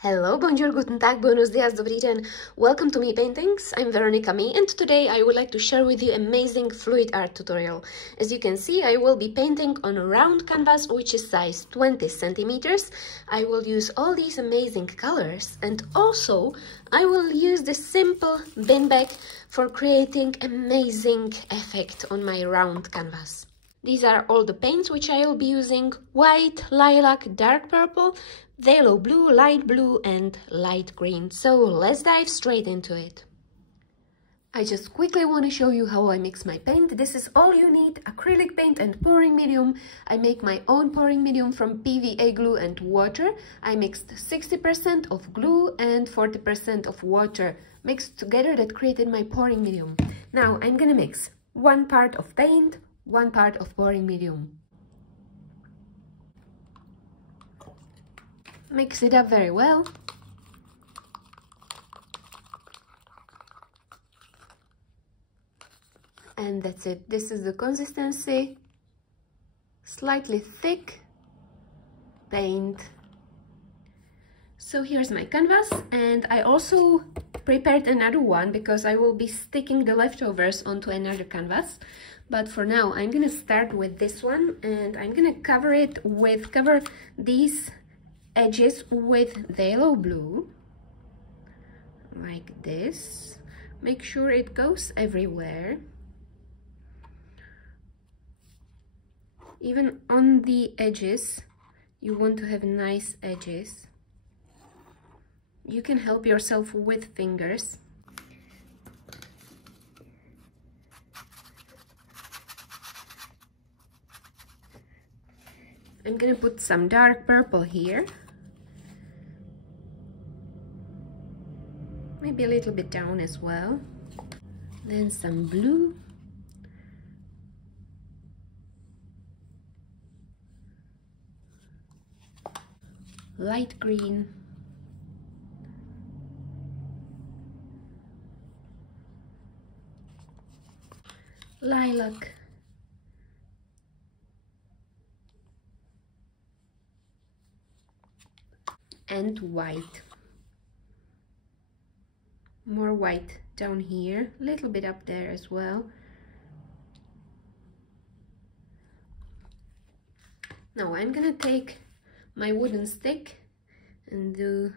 Hello, bonjour, guten tag, buenos dias, dobry den. Welcome to Me Paintings. I'm Veronica Me, and today I would like to share with you amazing fluid art tutorial. As you can see, I will be painting on a round canvas which is size 20 centimeters. I will use all these amazing colors, and also I will use this simple bin bag for creating amazing effect on my round canvas. These are all the paints which I will be using: white, lilac, dark purple, phthalo blue, light blue and light green. So let's dive straight into it. I just quickly want to show you how I mix my paint. This is all you need: acrylic paint and pouring medium. I make my own pouring medium from PVA glue and water. I mixed 60% of glue and 40% of water mixed together. That created my pouring medium. Now I'm gonna mix 1 part of paint, 1 part of pouring medium. Mix it up very well. And that's it. This is the consistency. Slightly thick paint. So here's my canvas, and I also prepared another one because I will be sticking the leftovers onto another canvas. But for now, I'm gonna start with this one, and I'm gonna cover these edges with phthalo blue, like this. Make sure it goes everywhere. Even on the edges, you want to have nice edges. You can help yourself with fingers. I'm gonna put some dark purple here. Maybe a little bit down as well. Then some blue. Light green. Lilac. And white. More white down here, a little bit up there as well. Now I'm gonna take my wooden stick and do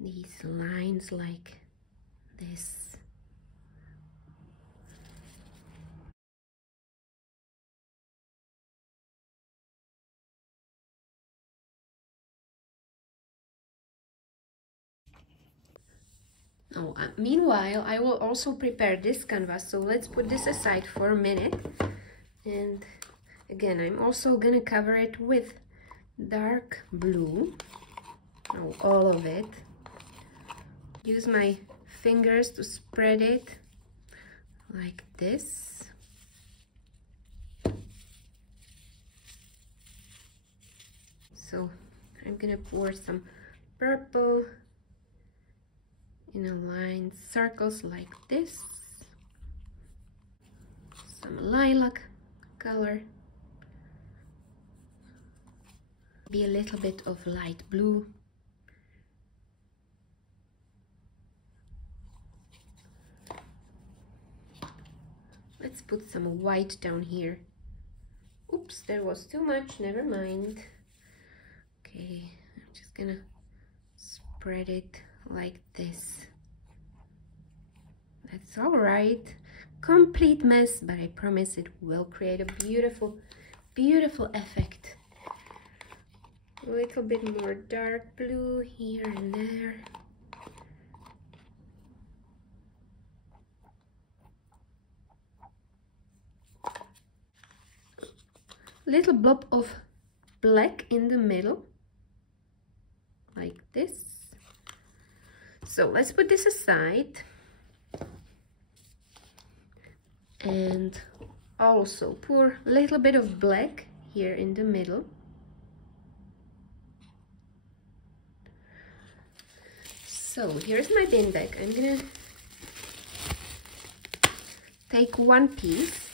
these lines like this. Now, meanwhile, I will also prepare this canvas, so let's put this aside for a minute. And again, I'm also gonna cover it with dark blue. Now, all of it. Use my fingers to spread it like this. So I'm gonna pour some purple in a line, circles like this. Some lilac color. Be a little bit of light blue. Let's put some white down here. Oops, there was too much, never mind. Okay, I'm just gonna spread it like this. That's all right. Complete mess, but I promise it will create a beautiful, beautiful effect. A little bit more dark blue here and there. Little blob of black in the middle, like this. So let's put this aside. And also pour a little bit of black here in the middle. So here's my bin bag. I'm gonna take one piece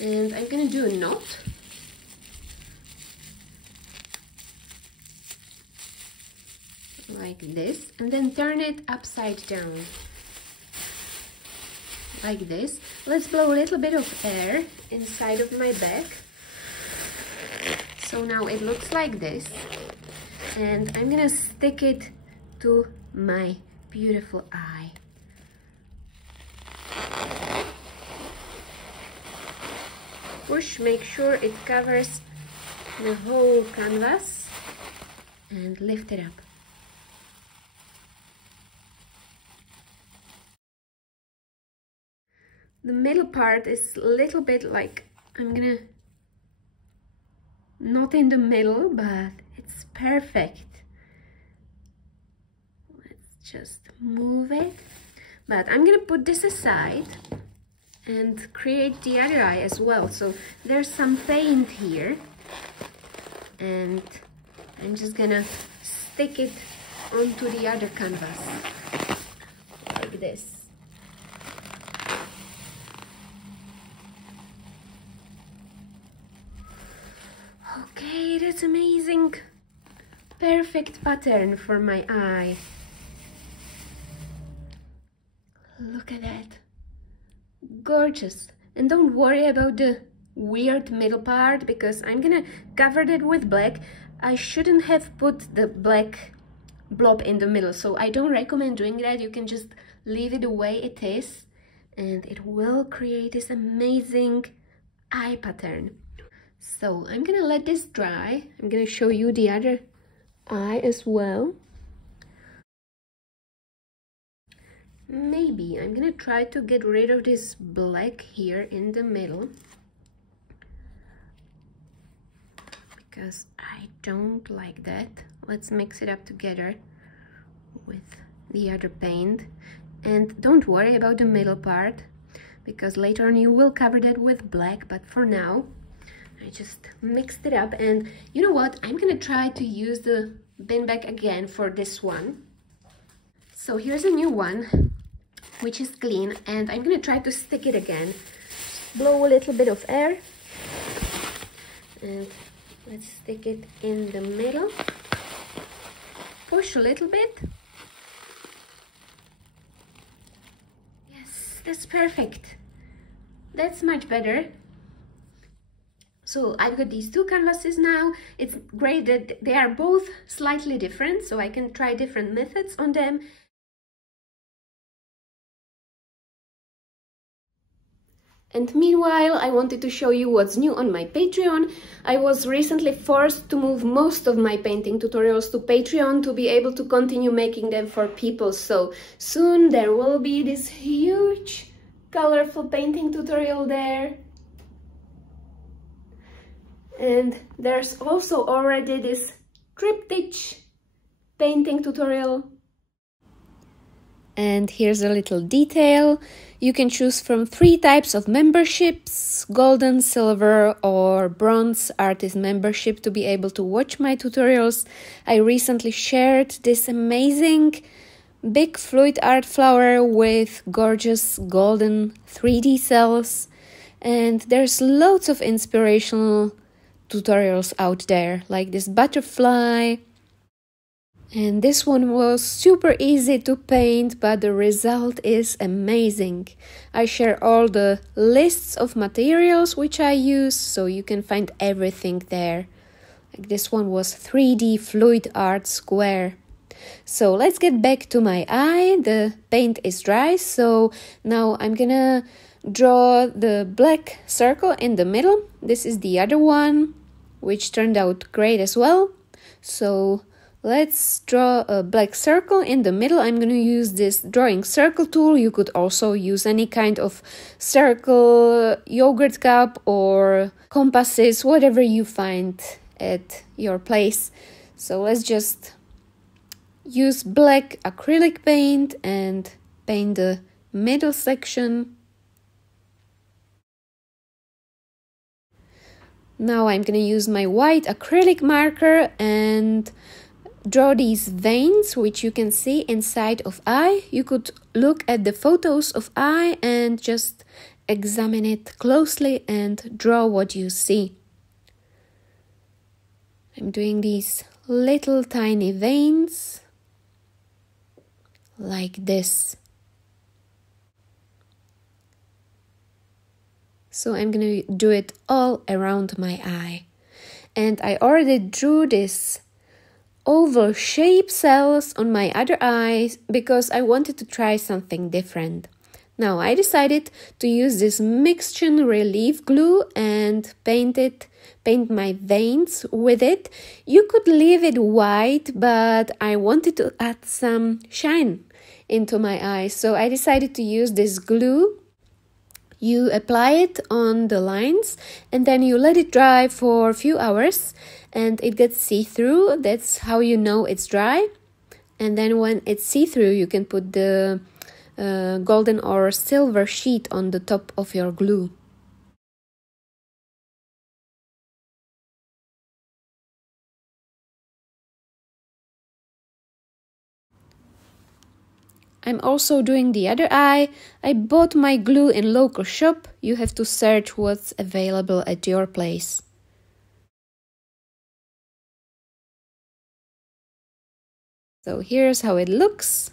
and I'm gonna do a knot. like this, and then turn it upside down like this. Let's blow a little bit of air inside of my bag. So now it looks like this, and I'm gonna stick it to my beautiful eye. Push, make sure it covers the whole canvas, and lift it up. The middle part is a little bit like, I'm gonna, not in the middle, but it's perfect. Let's just move it. But I'm gonna put this aside and create the other eye as well. So there's some paint here, and I'm just gonna stick it onto the other canvas like this. Okay, that's amazing. Perfect pattern for my eye. Look at that. Gorgeous. And don't worry about the weird middle part, because I'm gonna cover that with black. I shouldn't have put the black blob in the middle, so I don't recommend doing that. You can just leave it the way it is, and it will create this amazing eye pattern. So I'm gonna let this dry. I'm gonna show you the other eye as well. Maybe I'm gonna try to get rid of this black here in the middle, because I don't like that. Let's mix it up together with the other paint. And don't worry about the middle part, because later on you will cover that with black, but for now I just mixed it up. And you know what? I'm gonna try to use the bin bag again for this one. So here's a new one, which is clean, and I'm gonna try to stick it again. Blow a little bit of air, and let's stick it in the middle. Push a little bit. Yes, that's perfect. That's much better. So I've got these two canvases now. It's great that they are both slightly different, so I can try different methods on them. And meanwhile, I wanted to show you what's new on my Patreon. I was recently forced to move most of my painting tutorials to Patreon to be able to continue making them for people. So soon there will be this huge colorful painting tutorial there. And there's also already this triptych painting tutorial. And here's a little detail. You can choose from 3 types of memberships: golden, silver or bronze artist membership, to be able to watch my tutorials. I recently shared this amazing big fluid art flower with gorgeous golden 3D cells. And there's loads of inspirational tutorials out there, like this butterfly. And this one was super easy to paint, but the result is amazing. I share all the lists of materials which I use, so you can find everything there. Like this one was 3D fluid art square. So let's get back to my eye. The paint is dry, so now I'm gonna draw the black circle in the middle. This is the other one, which turned out great as well. So let's draw a black circle in the middle. I'm going to use this drawing circle tool. You could also use any kind of circle, yogurt cup or compasses, whatever you find at your place. So let's just use black acrylic paint and paint the middle section. Now I'm going to use my white acrylic marker and draw these veins, which you can see inside of eye. You could look at the photos of eye and just examine it closely and draw what you see. I'm doing these little tiny veins. like this. So I'm gonna do it all around my eye. And I already drew this oval shape cells on my other eye because I wanted to try something different. Now I decided to use this mixture relief glue and paint my veins with it. You could leave it white, but I wanted to add some shine into my eyes, so I decided to use this glue. You apply it on the lines and then you let it dry for a few hours and it gets see-through. That's how you know it's dry. And then when it's see-through, you can put the golden or silver sheet on the top of your glue. I'm also doing the other eye. I bought my glue in local shop. You have to search what's available at your place. So here's how it looks.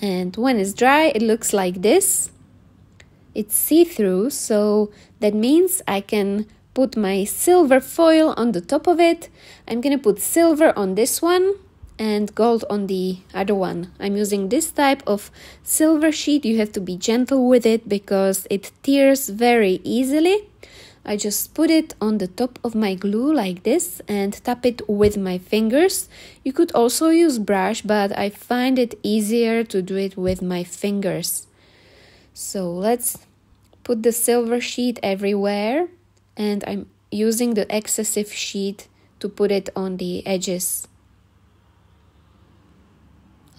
And when it's dry, it looks like this. It's see-through, so that means I can put my silver foil on the top of it. I'm gonna put silver on this one and gold on the other one. I'm using this type of silver sheet. You have to be gentle with it because it tears very easily. I just put it on the top of my glue like this and tap it with my fingers. You could also use brush, but I find it easier to do it with my fingers. So let's put the silver sheet everywhere, and I'm using the excessive sheet to put it on the edges.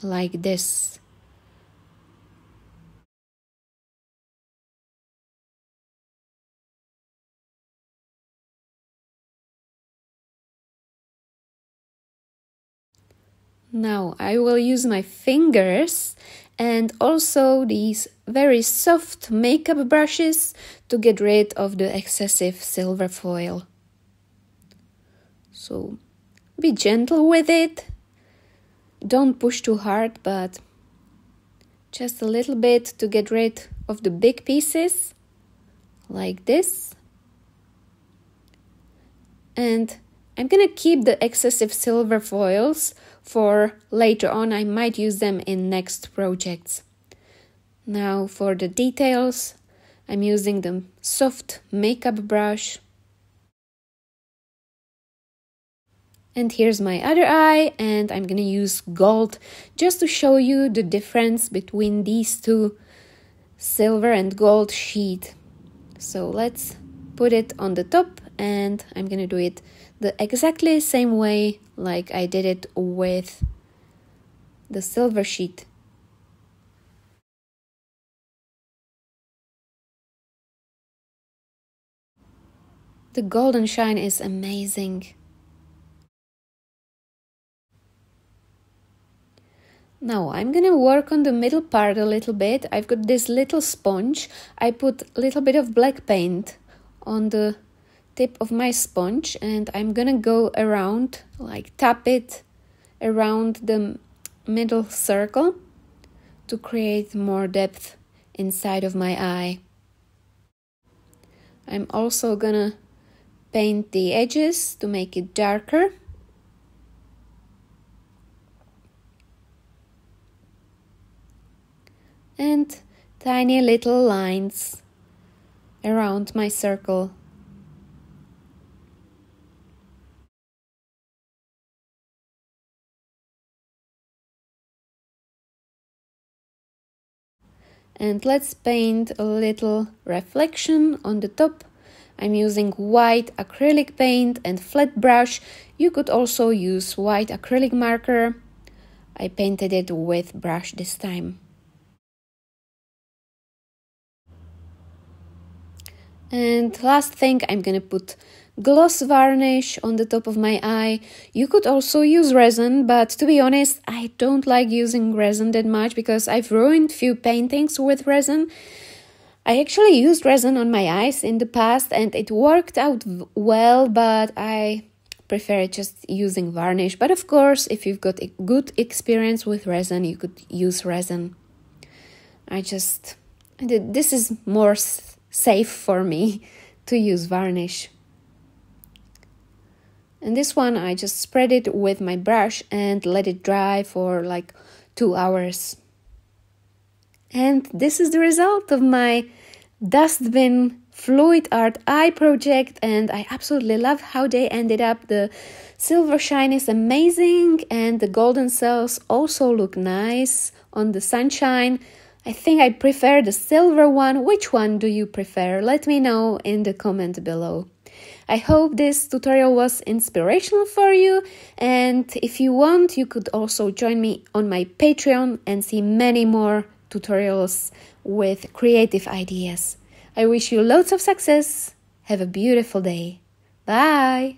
Like this. Now I will use my fingers and also these very soft makeup brushes to get rid of the excessive silver foil. So be gentle with it. Don't push too hard, but just a little bit to get rid of the big pieces, like this. And I'm gonna keep the excessive silver foils for later on. I might use them in next projects. Now for the details, I'm using the soft makeup brush. And here's my other eye, and I'm gonna use gold just to show you the difference between these two silver and gold sheet. So let's put it on the top, and I'm gonna do it the exactly same way like I did it with the silver sheet. The golden shine is amazing. Now I'm gonna work on the middle part a little bit. I've got this little sponge. I put a little bit of black paint on the tip of my sponge and I'm gonna go around, like tap it around the middle circle to create more depth inside of my eye. I'm also gonna paint the edges to make it darker. And tiny little lines around my circle. And let's paint a little reflection on the top. I'm using white acrylic paint and flat brush. You could also use white acrylic marker. I painted it with brush this time. And last thing, I'm gonna put gloss varnish on the top of my eye. You could also use resin, but to be honest, I don't like using resin that much because I've ruined few paintings with resin. I actually used resin on my eyes in the past and it worked out well, but I prefer just using varnish. But of course, if you've got a good experience with resin, you could use resin. This is more safe for me to use varnish. And this one, I just spread it with my brush and let it dry for like 2 hours. And this is the result of my dustbin fluid art eye project, and I absolutely love how they ended up. The silver shine is amazing, and the golden cells also look nice on the sunshine. I think I prefer the silver one. Which one do you prefer? Let me know in the comment below. I hope this tutorial was inspirational for you, and if you want, you could also join me on my Patreon and see many more tutorials with creative ideas. I wish you loads of success. Have a beautiful day. Bye!